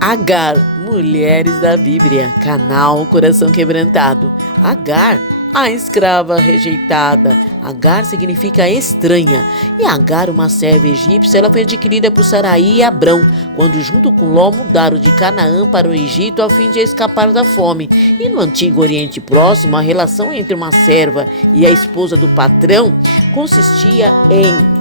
Agar, Mulheres da Bíblia, canal Coração Quebrantado. Agar, a escrava rejeitada. Agar significa estranha. E Agar, uma serva egípcia, ela foi adquirida por Saraí e Abrão, quando junto com Ló mudaram de Canaã para o Egito a fim de escapar da fome. E no Antigo Oriente Próximo, a relação entre uma serva e a esposa do patrão consistia em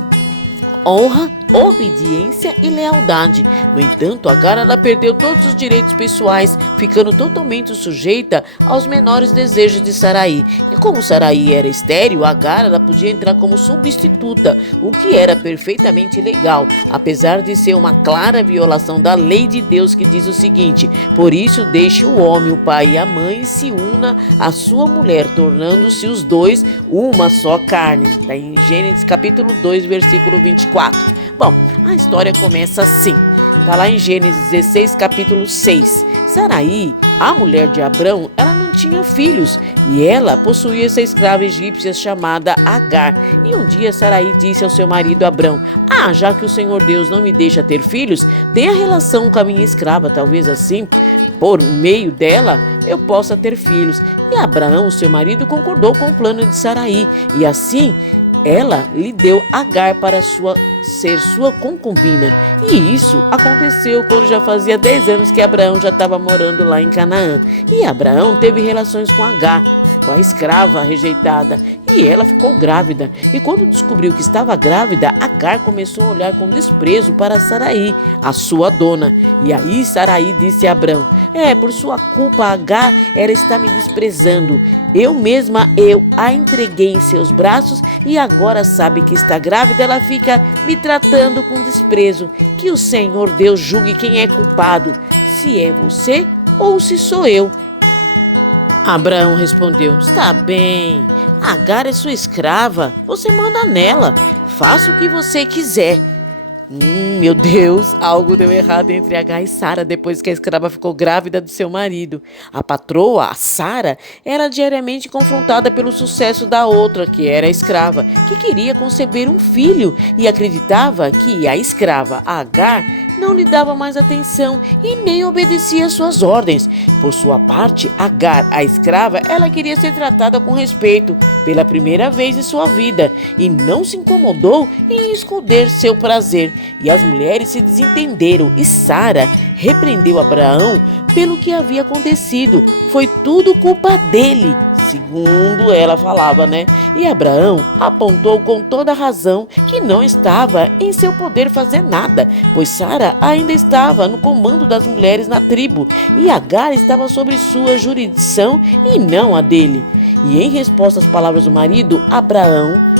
honra, obediência e lealdade. No entanto, Agar ela perdeu todos os direitos pessoais, ficando totalmente sujeita aos menores desejos de Saraí. E como Saraí era estéril, Agar ela podia entrar como substituta, o que era perfeitamente legal, apesar de ser uma clara violação da lei de Deus, que diz o seguinte: por isso deixe o homem, o pai e a mãe, e se una à sua mulher, tornando-se os dois uma só carne. Está em Gênesis capítulo 2, versículo 24. Bom, a história começa assim. Está lá em Gênesis 16, capítulo 6. Saraí, a mulher de Abrão, ela não tinha filhos e ela possuía essa escrava egípcia chamada Agar. E um dia Saraí disse ao seu marido Abrão: já que o Senhor Deus não me deixa ter filhos, tenha relação com a minha escrava, talvez assim, por meio dela, eu possa ter filhos. E Abraão, seu marido, concordou com o plano de Saraí e assim ela lhe deu Agar para ser sua concubina. E isso aconteceu quando já fazia 10 anos que Abraão já estava morando lá em Canaã. E Abraão teve relações com Agar, com a escrava rejeitada, e ela ficou grávida. E quando descobriu que estava grávida, Agar começou a olhar com desprezo para Saraí, a sua dona. E aí Saraí disse a Abrão: por sua culpa Agar ela está me desprezando. Eu mesma a entreguei em seus braços e agora sabe que está grávida, ela fica me tratando com desprezo. Que o Senhor Deus julgue quem é culpado, se é você ou se sou eu. Abraão respondeu: está bem, Agar é sua escrava, você manda nela, faça o que você quiser. Meu Deus, algo deu errado entre Agar e Sara depois que a escrava ficou grávida do seu marido. A patroa, a Sara, era diariamente confrontada pelo sucesso da outra, que era a escrava, que queria conceber um filho e acreditava que a escrava, a Agar, não lhe dava mais atenção e nem obedecia às suas ordens. Por sua parte, Agar, a escrava, ela queria ser tratada com respeito pela primeira vez em sua vida e não se incomodou em esconder seu prazer. E as mulheres se desentenderam e Sara repreendeu Abraão pelo que havia acontecido. Foi tudo culpa dele, segundo ela falava, né? E Abraão apontou com toda razão que não estava em seu poder fazer nada, pois Sara ainda estava no comando das mulheres na tribo e Agar estava sob sua jurisdição e não a dele. E em resposta às palavras do marido,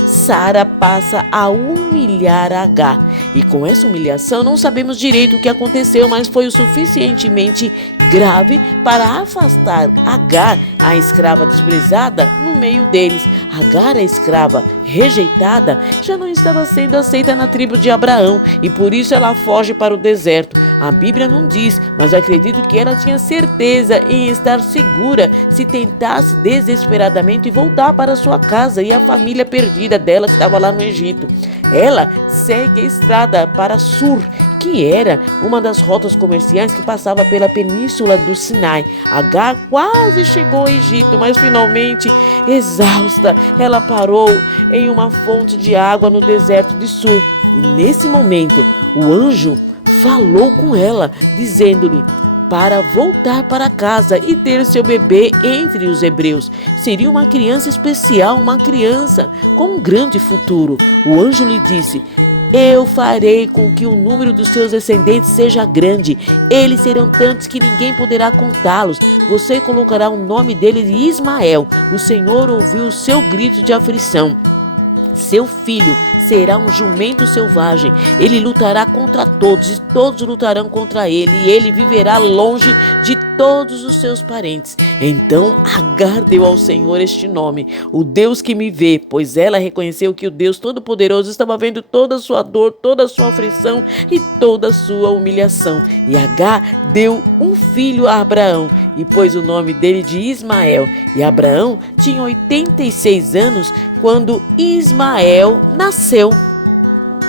Sara passa a humilhar Agar. E com essa humilhação não sabemos direito o que aconteceu, mas foi o suficientemente grave para afastar Agar, a escrava desprezada, no meio deles. Agar, a escrava rejeitada, já não estava sendo aceita na tribo de Abraão e por isso ela foge para o deserto. A Bíblia não diz, mas acredito que ela tinha certeza em estar segura se tentasse desesperadamente voltar para sua casa e a família perdida dela estava lá no Egito. Ela segue a estrada para Sur, que era uma das rotas comerciais que passava pela península do Sinai. Agar quase chegou ao Egito, mas finalmente, exausta, ela parou em uma fonte de água no deserto de Sur. E nesse momento, o anjo falou com ela, dizendo-lhe para voltar para casa e ter seu bebê entre os hebreus. Seria uma criança especial, uma criança com um grande futuro. O anjo lhe disse: eu farei com que o número dos seus descendentes seja grande. Eles serão tantos que ninguém poderá contá-los. Você colocará o nome dele de Ismael. O Senhor ouviu o seu grito de aflição. Seu filho será um jumento selvagem. Ele lutará contra todos e todos lutarão contra ele. E ele viverá longe de todos os seus parentes. Então Agar deu ao Senhor este nome: o Deus que me vê, pois ela reconheceu que o Deus Todo-Poderoso estava vendo toda a sua dor, toda a sua aflição e toda a sua humilhação. E Agar deu um filho a Abraão e pôs o nome dele de Ismael. E Abraão tinha 86 anos quando Ismael nasceu.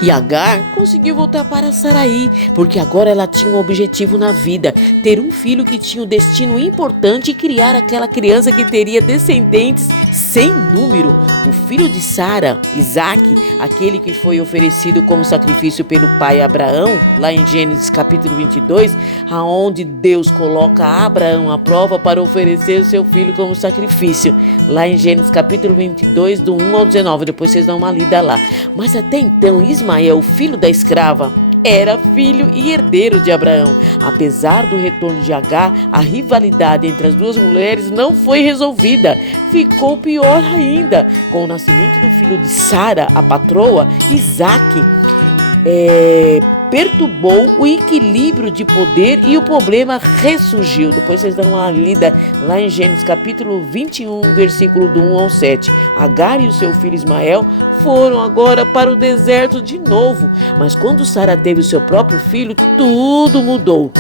E Agar conseguiu voltar para Sarai, porque agora ela tinha um objetivo na vida, ter um filho que tinha um destino importante e criar aquela criança que teria descendentes sem número. O filho de Sara, Isaque, aquele que foi oferecido como sacrifício pelo pai Abraão, lá em Gênesis capítulo 22, aonde Deus coloca Abraão à prova para oferecer o seu filho como sacrifício, lá em Gênesis capítulo 22, do 1 ao 19, depois vocês dão uma lida lá. Mas até então, Ismael, filho da escrava, era filho e herdeiro de Abraão. Apesar do retorno de Agar, a rivalidade entre as duas mulheres não foi resolvida. Ficou pior ainda. Com o nascimento do filho de Sara, a patroa, Isaque, perturbou o equilíbrio de poder e o problema ressurgiu. Depois vocês dão uma lida lá em Gênesis capítulo 21, versículo do 1 ao 7. Agar e o seu filho Ismael foram agora para o deserto de novo. Mas quando Sara teve o seu próprio filho, tudo mudou.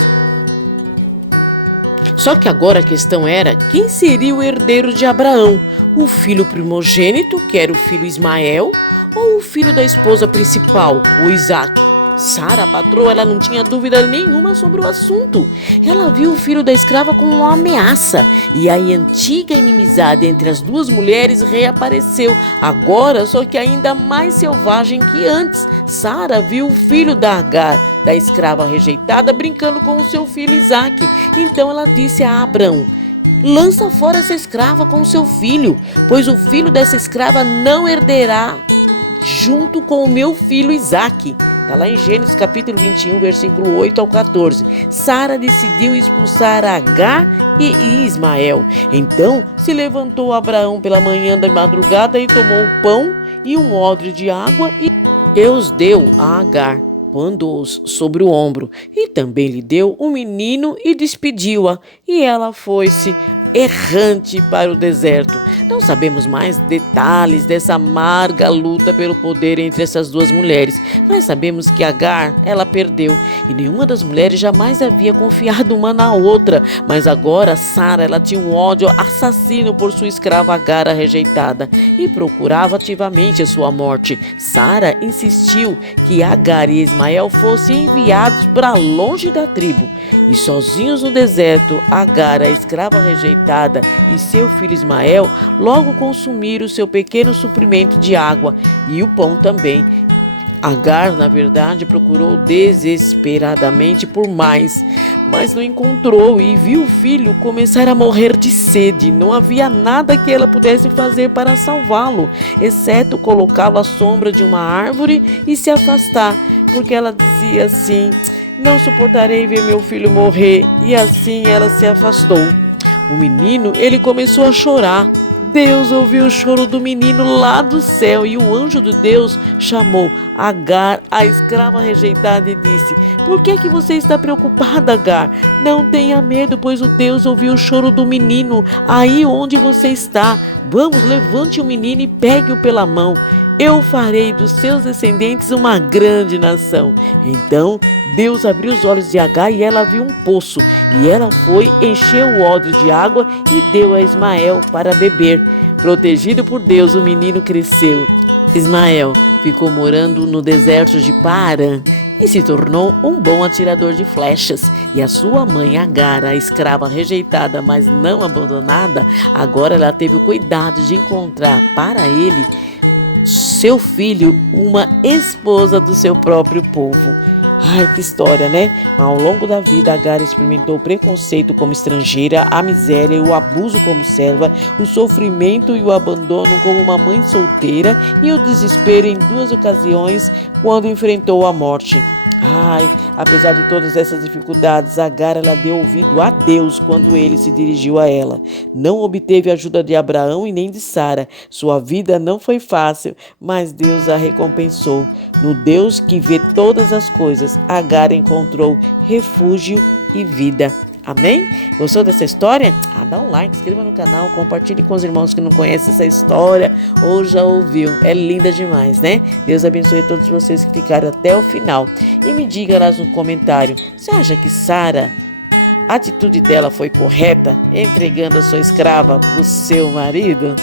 Só que agora a questão era, quem seria o herdeiro de Abraão? O filho primogênito, que era o filho Ismael, ou o filho da esposa principal, o Isaque? Sara, a patroa, ela não tinha dúvida nenhuma sobre o assunto. Ela viu o filho da escrava como uma ameaça. E a antiga inimizade entre as duas mulheres reapareceu. Agora, só que ainda mais selvagem que antes. Sara viu o filho da Agar, da escrava rejeitada, brincando com o seu filho Isaque. Então ela disse a Abraão: lança fora essa escrava com o seu filho, pois o filho dessa escrava não herderá junto com o meu filho Isaque. Está lá em Gênesis capítulo 21, versículo 8 ao 14. Sara decidiu expulsar Agar e Ismael. Então se levantou Abraão pela manhã da madrugada e tomou o pão e um odre de água e os deu a Agar, pondo-os sobre o ombro. E também lhe deu um menino e despediu-a. E ela foi-se errante para o deserto. Não sabemos mais detalhes dessa amarga luta pelo poder entre essas duas mulheres, mas sabemos que Agar, ela perdeu, e nenhuma das mulheres jamais havia confiado uma na outra. Mas agora Sara, ela tinha um ódio assassino por sua escrava Agar, a rejeitada, e procurava ativamente a sua morte. Sara insistiu que Agar e Ismael fossem enviados para longe da tribo, e sozinhos no deserto, Agar, a escrava rejeitada, e seu filho Ismael logo consumiram o seu pequeno suprimento de água e o pão também. Agar, na verdade, procurou desesperadamente por mais, mas não encontrou e viu o filho começar a morrer de sede. Não havia nada que ela pudesse fazer para salvá-lo, exceto colocá-lo à sombra de uma árvore e se afastar, porque ela dizia assim: não suportarei ver meu filho morrer. E assim ela se afastou. O menino, ele começou a chorar. Deus ouviu o choro do menino lá do céu e o anjo de Deus chamou Agar, a escrava rejeitada, e disse: por que você está preocupada, Agar? Não tenha medo, pois o Deus ouviu o choro do menino aí onde você está. Vamos, levante o menino e pegue-o pela mão. Eu farei dos seus descendentes uma grande nação. Então Deus abriu os olhos de Agar e ela viu um poço. E ela foi, encheu o odre de água e deu a Ismael para beber. Protegido por Deus, o menino cresceu. Ismael ficou morando no deserto de Paarã e se tornou um bom atirador de flechas. E a sua mãe Agar, a escrava rejeitada, mas não abandonada, agora ela teve o cuidado de encontrar para ele, seu filho, uma esposa do seu próprio povo. Ai, que história, né? Ao longo da vida, Agar experimentou o preconceito como estrangeira, a miséria e o abuso como serva, o sofrimento e o abandono como uma mãe solteira e o desespero em 2 ocasiões quando enfrentou a morte. Ai, apesar de todas essas dificuldades, Agar, ela deu ouvido a Deus quando ele se dirigiu a ela. Não obteve ajuda de Abraão e nem de Sara. Sua vida não foi fácil, mas Deus a recompensou. No Deus que vê todas as coisas, Agar encontrou refúgio e vida. Amém? Gostou dessa história? Dá um like, inscreva no canal, compartilhe com os irmãos que não conhecem essa história ou já ouviu. É linda demais, né? Deus abençoe a todos vocês que ficaram até o final. E me diga lá no comentário, você acha que Sara, a atitude dela foi correta, entregando a sua escrava para o seu marido?